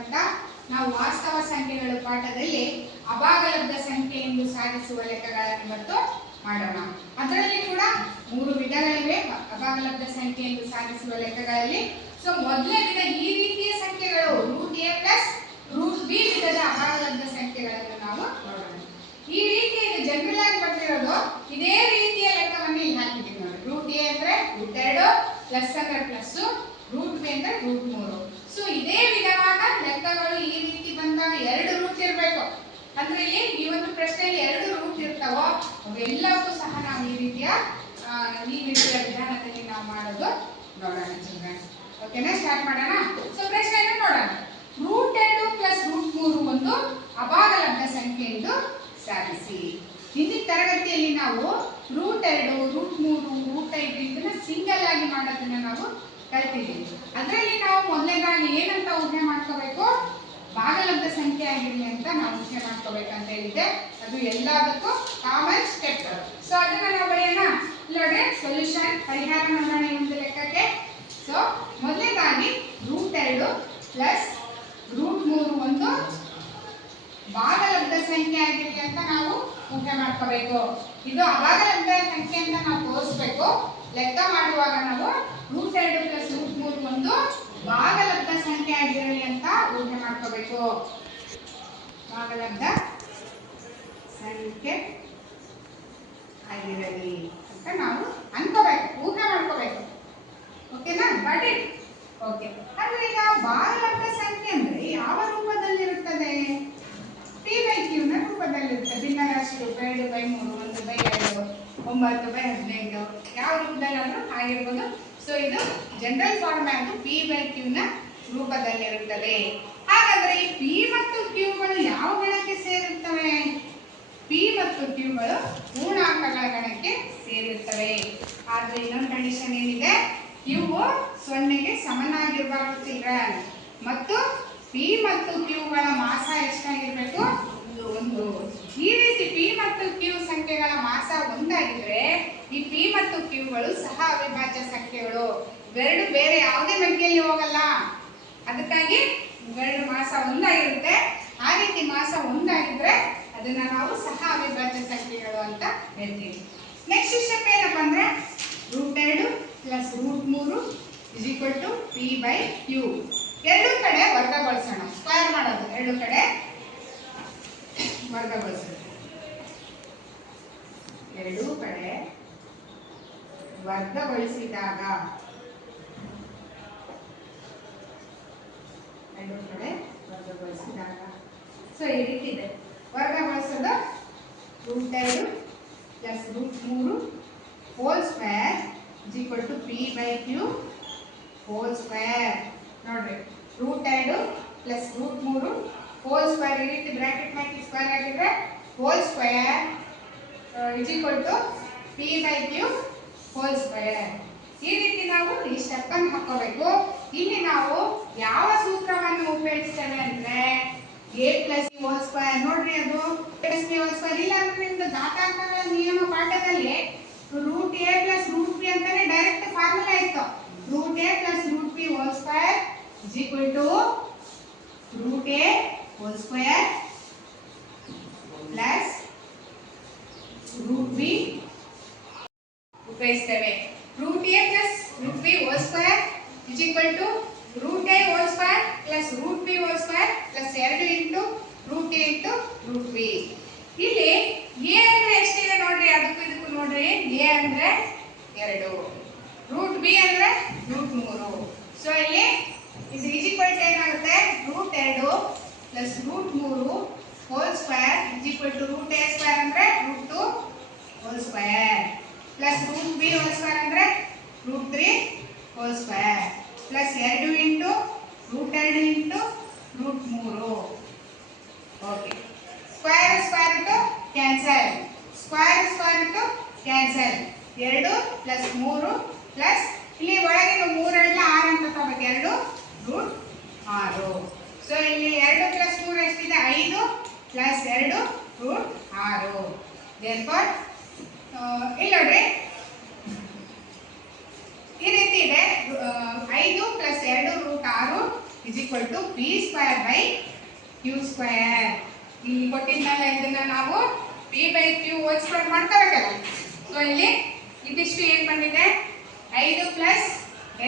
ಇರತಕ್ಕಂಥ ನಾವು ವಾಸ್ತವ ಸಂಖ್ಯೆಗಳ ಪಾಠದಲ್ಲಿ ಅಭಾಗಲಬ್ಧ ಸಂಖ್ಯೆ ಎಂದು ಸಾಧಿಸುವ ಲೆಕ್ಕಗಳನ್ನು ಇವತ್ತು ಮಾಡೋಣ. ಅದರಲ್ಲಿ ಕೂಡ 3 ವಿಧಗಳಿವೆ ಅಭಾಗಲಬ್ಧ ಸಂಖ್ಯೆ ಎಂದು ಸಾಧಿಸುವ ಲೆಕ್ಕಗಳಲ್ಲಿ. ಸೊ ಮೊದಲನೇ ವಿಧ ಈ ರೀತಿಯ ಸಂಖ್ಯೆಗಳು √a ಪ್ಲಸ್ √b ವಿಧದ ಅಭಾಗಲಬ್ಧ ಸಂಖ್ಯೆಗಳನ್ನು ನಾವು ನೋಡೋಣ. ಈ ರೀತಿಯ ಜನರಲ್ ಆಗಿ ಬರ್ತಿರೋದು ಇದೇ ರೀತಿಯ ಲೆಕ್ಕವನ್ನು ಇಲ್ಲಿ ಹಾಕಿದ್ದೀವಿ ನೋಡಿ. √a ಅಂದ್ರೆ √2, ಪ್ಲಸ್ ಅಂದ್ರೆ ಪ್ಲಸ್, √b ಅಂದ್ರೆ √3. ಸೊ ಇದೇ ವಿಧವಾದ ಲೆಕ್ಕಗಳು ಈ ರೀತಿ ಬಂದಾಗ 2 ರೂಟ್ ಇರಬೇಕು. ಅಂದ್ರೆ ಇಲ್ಲಿ ಈ ಒಂದು ಪ್ರಶ್ನೆಯಲ್ಲಿ 2 ರೂಟ್ ಇರ್ತಾವೋ ಅವೆಲ್ಲವೂ ಸಹ ನಾವು ಈ ರೀತಿಯ ವಿಧಾನದಲ್ಲಿ ನಾವು ಮಾಡೋದು ನೋಡೋಣ ಚಿಲ್ಡ್ರನ್. ಓಕೆನಾ, ಸ್ಟಾರ್ಟ್ ಮಾಡೋಣ. ಸೊ ಪ್ರಶ್ನೆಯನ್ನು ನೋಡೋಣ. √2 ಪ್ಲಸ್ √3 ಒಂದು ಅಭಾಗಲಬ್ಧ ಸಂಖ್ಯೆ ಎಂದು ಸಾಧಿಸಿ. ಹಿಂದಿನ ತರಗತಿಯಲ್ಲಿ ನಾವು √2, √3, √5 ಇದನ್ನ ಸಿಂಗಲ್ ಆಗಿ ಮಾಡೋದನ್ನ ನಾವು ಕಲ್ತಿದ್ದೀವಿ. ಅದರಲ್ಲಿ ನಾವು ಮೊದಲನೇದಾಗಿ ಏನಂತ ಊಹೆ ಮಾಡ್ಕೋಬೇಕು, ಭಾಗಲಬ್ಧ ಸಂಖ್ಯೆ ಆಗಿರಲಿ ಅಂತ ನಾವು ಊಹೆ ಮಾಡ್ಕೋಬೇಕಂತ ಹೇಳಿದ್ದೆ. ಅದು ಎಲ್ಲದಕ್ಕೂ ಕಾಮನ್ ಸ್ಟೆಪ್. ಸೊ ಅದನ್ನ ನಾವು ಬರೆಯೋಣ. ನೋಡಿ ಸೊಲ್ಯೂಷನ್, ಪರಿಹಾರ ನೋಡೋಣ ಈ ಒಂದು ಲೆಕ್ಕಕ್ಕೆ. ಸೊ ಮೊದಲನೇದಾಗಿ √2 ಪ್ಲಸ್ √3 ಒಂದು ಭಾಗಲಬ್ಧ ಸಂಖ್ಯೆ ಆಗಿರಲಿ ಅಂತ ನಾವು ಊಹೆ ಮಾಡ್ಕೋಬೇಕು. ಇದು ಅಭಾಗಲಬ್ಧ ಸಂಖ್ಯೆ ಅಂತ ನಾವು ತೋರಿಸ್ಬೇಕು. ಲೆಕ್ಕ ಮಾಡುವಾಗ ನಾವು √2 ಪ್ಲಸ್ √3 ಒಂದು ಭಾಗಲಬ್ಧ ಸಂಖ್ಯೆ ಆಗಿರಲಿ ಅಂತ ಊಹೆ ಮಾಡ್ಕೋಬೇಕು. ಭಾಗಲಬ್ಧ ಸಂಖ್ಯೆ ಆಗಿರಲಿ ಅಂತ ನಾವು ಅನ್ಕೋಬೇಕು, ಊಹೆ ಮಾಡ್ಕೋಬೇಕು. ಓಕೆನಾ, ಗಾಟ್ ಇಟ್? ಓಕೆ. ಅಂದ್ರೆ ಈಗ ಭಾಗಲಬ್ಧ ಸಂಖ್ಯೆ ಅಂದ್ರೆ ಯಾವ ರೂಪದಲ್ಲಿರುತ್ತದೆ? p/q ನ ರೂಪದಲ್ಲಿರುತ್ತೆ. ಭಿನ್ನರಾಶಿ ರೂಪ 2/3, 1/2, 9/15 ಯಾವ ರೂಪದಲ್ಲಾದ್ರೂ ಆಗಿರ್ಬೋದು. ಸೊ ಇದು ಜನರಲ್ ಫಾರ್ಮ್ಯಾಟ್ p/q ನ ರೂಪದಲ್ಲಿರುತ್ತದೆ. ಹಾಗಾದ್ರೆ ಈ p ಮತ್ತು q ಗಳು ಯಾವ ಗಣಕ್ಕೆ ಸೇರಿರುತ್ತವೆ? p ಮತ್ತು q ಗಳು ಪೂರ್ಣಾಂಕಗಳ ಗಣಕ್ಕೆ ಸೇರಿರುತ್ತವೆ. ಆದ್ರೆ ಇನ್ನೊಂದು ಕಂಡೀಷನ್ ಏನಿದೆ, q 0ಗೆ ಸಮನಾಗಿರಬಾರದು ಚಿಲ್ಡ್ರನ್. ಮತ್ತು p ಮತ್ತು q ಗಳ ಮಾಸ ಎಷ್ಟಾಗಿರ್ಬೇಕು? 1. ಈ ರೀತಿ p ಮತ್ತು q ಸಂಖ್ಯೆಗಳ ಮಾಸ 1 ಆಗಿದ್ರೆ ಈ p ಮತ್ತು q ಗಳು ಸಹ ಅವಿಭಾಜ್ಯ ಸಂಖ್ಯೆಗಳು. ಇವೆರಡು ಬೇರೆ ಯಾವುದೇ ಸಂಖ್ಯೆಯಲ್ಲಿ ಹೋಗಲ್ಲ. ಅದಕ್ಕಾಗಿ ಇವೆರಡು ಮಾಸ 1 ಆಗಿರುತ್ತೆ. ಆ ರೀತಿ ಮಾಸ 1 ಆಗಿದ್ರೆ ಅದನ್ನ ನಾವು ಸಹ ಅವಿಭಾಜ್ಯ ಸಂಖ್ಯೆಗಳು ಅಂತ ಹೇಳ್ತೀವಿ. ನೆಕ್ಸ್ಟ್ ಸ್ಟೆಪ್ ಏನಪ್ಪ ಅಂದ್ರೆ √2 ಪ್ಲಸ್ √3 = p/q. ಎರಡು ಕಡೆ ವರ್ಗಗೊಳಿಸೋಣ, ಸ್ಕ್ವೇರ್ ಮಾಡೋದು. ಎರಡು ಕಡೆ ವರ್ಗಗೊಳಿಸೋಣ. ಎರಡೂ ಕಡೆ ವರ್ಗಗೊಳಿಸಿದಾಗ ಸೊ ಈ ರೀತಿ ಇದೆ. ವರ್ಗಗೊಳಿಸೋದು √2 plus √3 whole square = p/q whole square. ನೋಡ್ರಿ, √2 ಪ್ಲಸ್ √3 ಹೋಲ್ ಸ್ಕ್ವೇರ್ ಈ ರೀತಿ ಬ್ರಾಕೆಟ್ ಹಾಕಿ ಸ್ಕ್ವೇರ್ ಹಾಕಿದ್ರೆ whole square = p/q whole square. ಈ ರೀತಿ ನಾವು ಈ ಸ್ಟೆಪ್ ಅನ್ನು ಹಾಕೋಬೇಕು. ಇಲ್ಲಿ ನಾವು ಯಾವ ಸೂತ್ರವನ್ನು ಉಪಯೋಗಿಸ್ತೇವೆ ಅಂದ್ರೆ a + b ಹೋಲ್ ಸ್ಕ್ವೇರ್. ನೋಡ್ರಿ, ಅದು a + b ಹೋಲ್ ಸ್ಕ್ವೇರ್ ಇಲ್ಲ ಅಂದ್ರೆ ನಿಮ್ದು ಘಾತಾಂಕಗಳ ನಿಯಮ ಪಾಠದಲ್ಲಿ √a + √b ಅಂತಾನೆ ಡೈರೆಕ್ಟ್ ಫಾರ್ಮುಲಾ ಇತ್ತು. √a + √b whole square = √a hole square plus √b ಉಪಯೋಗಿಸ್ತೇವೆ. √a + √b whole square = √a hole square plus √b hole square plus 2 * √a * √b. ಇಲ್ಲಿ a ಅಂದ್ರೆ ಎಷ್ಟಿದೆ ನೋಡ್ರಿ, ಅದಕ್ಕೂ ಇದಕ್ಕೂ ನೋಡ್ರಿ. a ಅಂದ್ರೆ 2, √b ಅಂದ್ರೆ √3. ಸೊ ಇಲ್ಲಿ ಇದು ಏನಾಗುತ್ತೆ, √2 ಪ್ಲಸ್ √3 ಹೋಲ್ ಸ್ಕ್ವೇರ್ √a² ಅಂದ್ರೆ √2 whole square plus √b whole square ಅಂದ್ರೆ √3 whole square plus 2 * √2 * √3. Okay, square ಇಟ್ಟು ಕ್ಯಾನ್ಸಲ್, ಸ್ಕ್ವೇರ್ ಇಟ್ಟು ಕ್ಯಾನ್ಸಲ್. 2 ಪ್ಲಸ್ 3 ಪ್ಲಸ್ ಇಲ್ಲಿ ಒಳಗಿನ 3 6 ಅಂತ ತಗೋಬೇಕು. 2 √6. ಸೊ ಇಲ್ಲಿ 2 ಪ್ಲಸ್ 3 ಎಷ್ಟಿದೆ? 5 ಪ್ಲಸ್ 2 √6. therefore ಇಲ್ಲಿ ನೋಡ್ರಿ, ಈ ರೀತಿ ಇದೆ. 5 plus 2 √6 is equal to P square by Q square. ಇಲ್ಲಿ ಕೊಟ್ಟಿದ್ಮೇಲೆ ಇದನ್ನ ನಾವು p by q whole square ಮಾಡ್ಕೋಬೇಕಲ್ಲ. ಸೊ ಇಲ್ಲಿ ಇದಿಷ್ಟು ಏನು ಬಂದಿದೆ 5 plus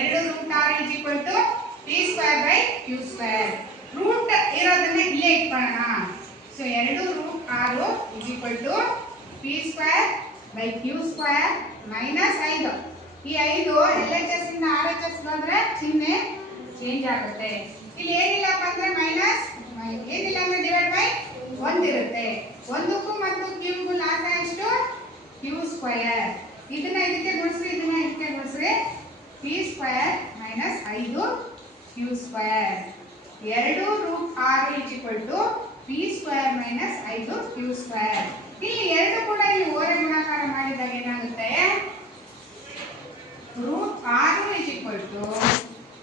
2 root 6 is equal to P square by Q square. Root ಇರೋದನ್ನ ಇಲ್ಲೇ ಇಟ್ಕೊಳ್ಳೋಣ. So 2 root 6 is equal to P square by Q square minus 5. ಈ 5 LHS ಇಂದ RHS ಬಂದ್ರೆ ಚಿಹ್ನೆ ಚೇಂಜ್ ಆಗುತ್ತೆ. ಇಲ್ಲಿ ಏನಿಲ್ಲಪ್ಪ ಅಂದ್ರೆ ಮೈನಸ್, ಏನಿಲ್ಲ ಅಂದ್ರೆ ಡಿವೈಡ್ ಬೈ 1 ಇರುತ್ತೆ. 1ಕ್ಕೂ ಮತ್ತು ಕ್ಯೂಬ್ಗೂ ಲಾಸ ಎಷ್ಟು? Q square. ಇದನ್ನ ಇದಕ್ಕೆ ಗುಣಿಸ್ರಿ, ಇದನ್ನ ಇದಕ್ಕೆ ಗುಣಿಸ್ರಿ. P square minus 5 Q square. 2 root 6 is equal to P square minus 5 Q square. ಇಲ್ಲಿ 2 ಕೂಡ ಇಲ್ಲಿ ಓರೆ ಗುಣಾಕಾರ ಮಾಡಿದಾಗ ಏನಾಗುತ್ತೆ? Root 6 is equal to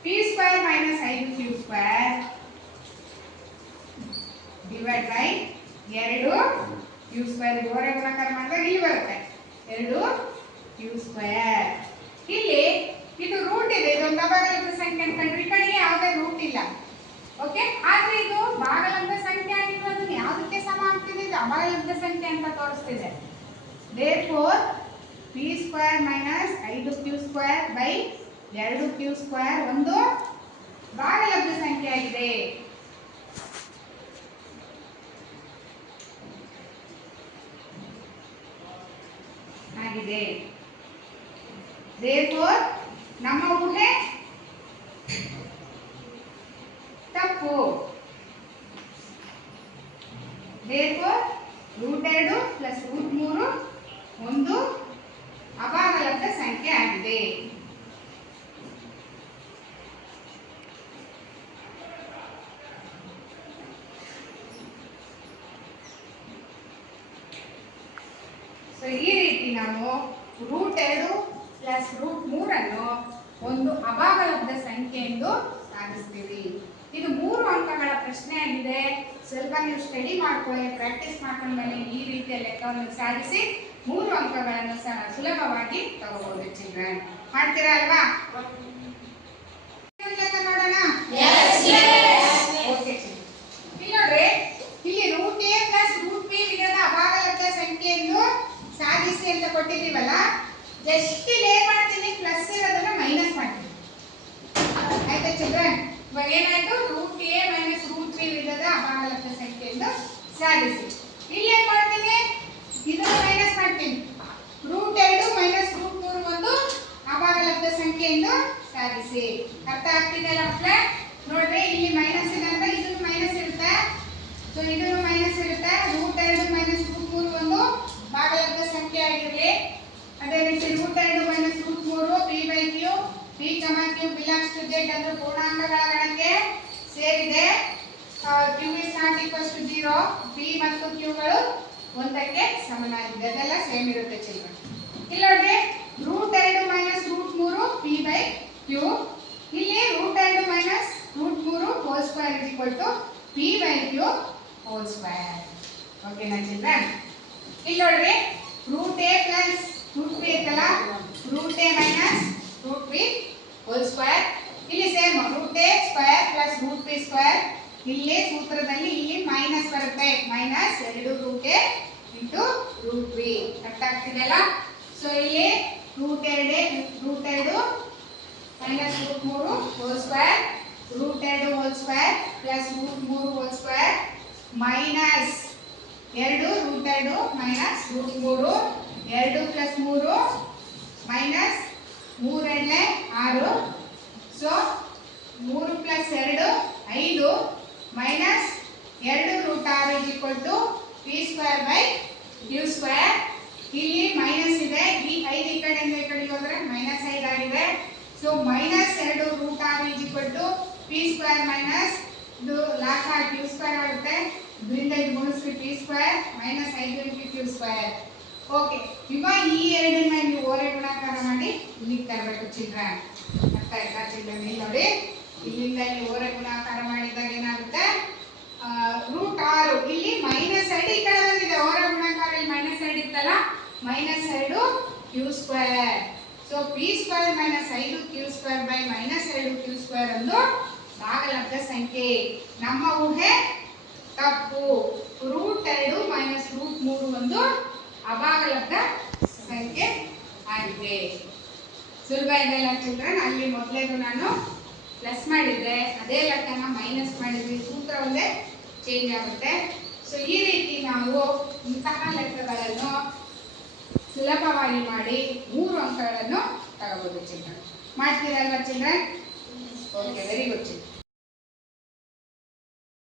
P square minus 5 Q square divide by 2 Q square. ಓರೆ ಗುಣಾಕಾರ ಮಾಡಿದಾಗ ಇಲ್ಲಿ ಬರುತ್ತೆ 2 ಕ್ಯೂ ಸ್ಕ್ವೇರ್. ಇಲ್ಲಿ ಇದು ರೂಟ್ ಇದೆ, ಇದೊಂದು ಭಾಗಲಬ್ಧ ಸಂಖ್ಯೆ ಅನ್ಕೊಂಡ್ರೆ ಈ ಕಡೆಗೆ ಯಾವುದೇ ರೂಟ್ ಇಲ್ಲ. ಓಕೆ, ಆದ್ರೆ ಇದು ಭಾಗಲಬ್ಧ ಸಂಖ್ಯೆ ಆಗಿರೋದನ್ನ ಯಾವುದಕ್ಕೆ ಸಮ ಆಗ್ತಿದೆ? ಇದು ಅಭಾಗಲಬ್ಧ ಸಂಖ್ಯೆ ಅಂತ ತೋರಿಸ್ತಿದೆ. Therefore p square minus 5 Q square by 2 Q square ಒಂದು ಭಾಗಲಬ್ಧ ಸಂಖ್ಯೆ ಆಗಿದೆ. ದೇರ್ಫೋರ್ ನಮ್ಮ ಊಹೆ ತಪ್ಪು. ದೇರ್ಫೋರ್ ರೂಟ್ 2 ಪ್ಲಸ್ ರೂಟ್ 3 ಒಂದು ಅಭಾಗಲಬ್ಧ ಸಂಖ್ಯೆ ಆಗಿದೆ. ಸೊ ಈ ರೀತಿ ನಾವು ರೂಟ್ 2 ಪ್ಲಸ್ ರೂಟ್ 3 ಅನ್ನು ಒಂದು ಅಭಾಗಲಬ್ಧ ಸಂಖ್ಯೆ ಎಂದು ಸಾಧಿಸ್ತೀವಿ. ಇದು 3 ಅಂಕಗಳ ಪ್ರಶ್ನೆ ಆಗಿದೆ. ಸ್ವಲ್ಪ ನೀವು ಸ್ಟಡಿ ಮಾಡ್ಕೊಳ್ಳಿ, ಪ್ರಾಕ್ಟೀಸ್ ಮಾಡ್ಕೊಂಡ್ಮೇಲೆ ಈ ರೀತಿಯ ಲೆಕ್ಕವನ್ನು ಸಾಧಿಸಿ 3 ಅಂಕಗಳನ್ನು ಸುಲಭವಾಗಿ ತಗೋಬಹುದು. ಚಿಲ್ಡ್ರನ್ ಮಾಡ್ತೀರಾ ಅಲ್ವಾ? ಲೆಕ್ಕ ನೋಡೋಣ. ಓಕೆ, ಇಲ್ಲಿ ನೋಡ್ರಿ, ಇಲ್ಲಿ root A plus root B ವಿಧದ ಅಭಾಗಲಬ್ಧ ಸಂಖ್ಯೆಯನ್ನು ಸಾಧಿಸಿ ಅಂತ ಕೊಟ್ಟಿದ್ದೀವಲ್ಲ, ಜಸ್ಟ್ ಇಲ್ಲಿ ಏನ್ ಮಾಡ್ತೀನಿ, ಪ್ಲಸ್ ಇರೋದನ್ನ ಮೈನಸ್ ಮಾಡ್ತೀನಿ. ಆಯ್ತಾ ಚಿಲ್ಡ್ರನ್? ಇವಾಗ ಏನಾಯ್ತು, root A minus root B ವಿಧದ ಅಭಾಗಲಬ್ಧ ಸಂಖ್ಯೆಯನ್ನು ಸಾಧಿಸಿ. ಇಲ್ಲಿ ಏನ್ ಮಾಡ್ತೀನಿ, ಇದನ್ನ ಮೈನಸ್ ಮಾಡ್ತೀನಿ. ರೂಟ್ 2 ಮೈನಸ್ ರೂಟ್ 3 ಒಂದು ಅಭಾಗಲಬ್ಧ ಸಂಖ್ಯೆಯನ್ನು ಸಾಧಿಸಿ. ಅರ್ಥ ಆಗ್ತಿದೆಯಲ್ಲ ಮಕ್ಕಳೇ? ನೋಡ್ರಿ, ಇಲ್ಲಿ ಮೈನಸ್ ಇದೆ ಅಂತ ಇದನ್ನು ಮೈನಸ್ ಇರುತ್ತೆ. ಸೊ ಇದನ್ನು ಮೈನಸ್ ಇರುತ್ತೆ. ರೂಟ್ 2 ಮೈನಸ್ ರೂಟ್ 3 ಒಂದು ಭಾಗಲಬ್ಧ ಸಂಖ್ಯೆ ಆಗಿರಲಿ. ಅದೇ ರೀತಿ root 2 minus root 3 P by Q, P comma Q belongs to Z ಅಂದ್ರೆ ಪೂರ್ಣಾಂಕಗಳ ಗಣಕ್ಕೆ ಸೇರಿದೆ. Q is not equals to 0. ಪಿ ಮತ್ತು ಕ್ಯೂಗಳು 1ಕ್ಕೆ ಸಮನಾಗಿದೆ. ಅದೆಲ್ಲ ಸೇಮ್ ಇರುತ್ತೆ ಚಿಲ್ಡ್ರನ್. ಇಲ್ಲಿ ನೋಡಿ, root 2 minus root 3 P by q. ಇಲ್ಲಿ root 2 minus root 3 whole square is equal to p by q whole square. ಓಕೆನಾ ಚಿಲ್ಡ್ರನ್? ಇಲ್ಲಿ ನೋಡ್ರಿ, root A plus root b ಇತ್ತಲ್ಲ, root A minus root b whole square. ಇಲ್ಲಿ same root a square plus root b square. ಇಲ್ಲಿ ಸೂತ್ರದಲ್ಲಿ ಇಲ್ಲಿ minus ಬರುತ್ತೆ, minus 2 root a into root b. ಅರ್ಥ ಆಗ್ತಿದೆಯಲ್ಲ? ಸೊ ಇಲ್ಲಿ root 2 minus root 3 whole square, root 2 whole square plus root 3 whole square minus 2 root 2 minus root 3. 2 plus 3 minus 3 2 6. So 3 plus 2 5 minus 2 root 6 is equal to P square by Q square. ಇಲ್ಲಿ minus ಇದೆ, ಈ 5 ಈ ಕಡೆಯಿಂದ ಈ ಕಡೆಗೆ ಹೋದ್ರೆ minus 5 ಆಗಿದೆ. So minus 2 root 6 is equal to P square minus ಇದು ಲಾಸ ಕ್ಯೂ ಸ್ಕ್ವೇರ್ ಆಗುತ್ತೆ. ಇದರಿಂದ ಇದು ಗುಣಿಸಿ P square minus 5 into Q square. Okay, ಇವಾಗ ಈ ಎರಡನ್ನ ನೀವು ಓರೆ ಗುಣಾಕಾರ ಮಾಡಿ ಇಲ್ಲಿಗೆ ತರಬೇಕು ಚಿಲ್ಡ್ರನ್. ಅರ್ಥ ಆಯ್ತಾ ಚಿಲ್ಡ್ರನ್? ಇಲ್ಲಿ ನೋಡಿ, ಇಲ್ಲಿಂದ ಇಲ್ಲಿ ಓರೆ ಗುಣಾಕಾರ ಮಾಡಿದಾಗ ಏನಾಗುತ್ತೆ, ರೂಟ್ 6 ಇಲ್ಲಿ ಮೈನಸ್ 2 ಈ ಕಡೆ ಬಂದಿದೆ. ಓರೆ ಗುಣಾಕಾರ ಇಲ್ಲಿ ಮೈನಸ್ 2 ಇತ್ತಲ್ಲ, minus 2 Q square. So P square minus 5 Q square by minus 2 Q square ಒಂದು ಭಾಗಲಬ್ಧ ಸಂಖ್ಯೆ. ನಮ್ಮ ಊಹೆ ತಪ್ಪು. √2 ಮೈನಸ್ √3 ಒಂದು ಅಭಾಗಲಬ್ಧ ಸಂಖ್ಯೆ ಆಗಿದೆ. ಸುಲಭ ಇದೆಲ್ಲ ಚಿಲ್ಡ್ರನ್. ಅಲ್ಲಿ ಮೊದಲೇದು ನಾನು ಪ್ಲಸ್ ಮಾಡಿದ್ರೆ ಅದೇ ಲೆಕ್ಕನ ಮೈನಸ್ ಮಾಡಿದ್ರೆ ಸೂತ್ರ ಒಂದೇ ಚೇಂಜ್ ಆಗುತ್ತೆ. ಸೊ ಈ ರೀತಿ ನಾವು ಇಂತಹ ಲೆಕ್ಕಗಳನ್ನು ಸುಲಭವಾಗಿ ಮಾಡಿ 3 ಅಂಕಗಳನ್ನು ತಗೋಬಹುದು ಚಿಲ್ಡ್ರನ್. ಮಾಡ್ತೀರಲ್ವಾ children? Okay, very good children.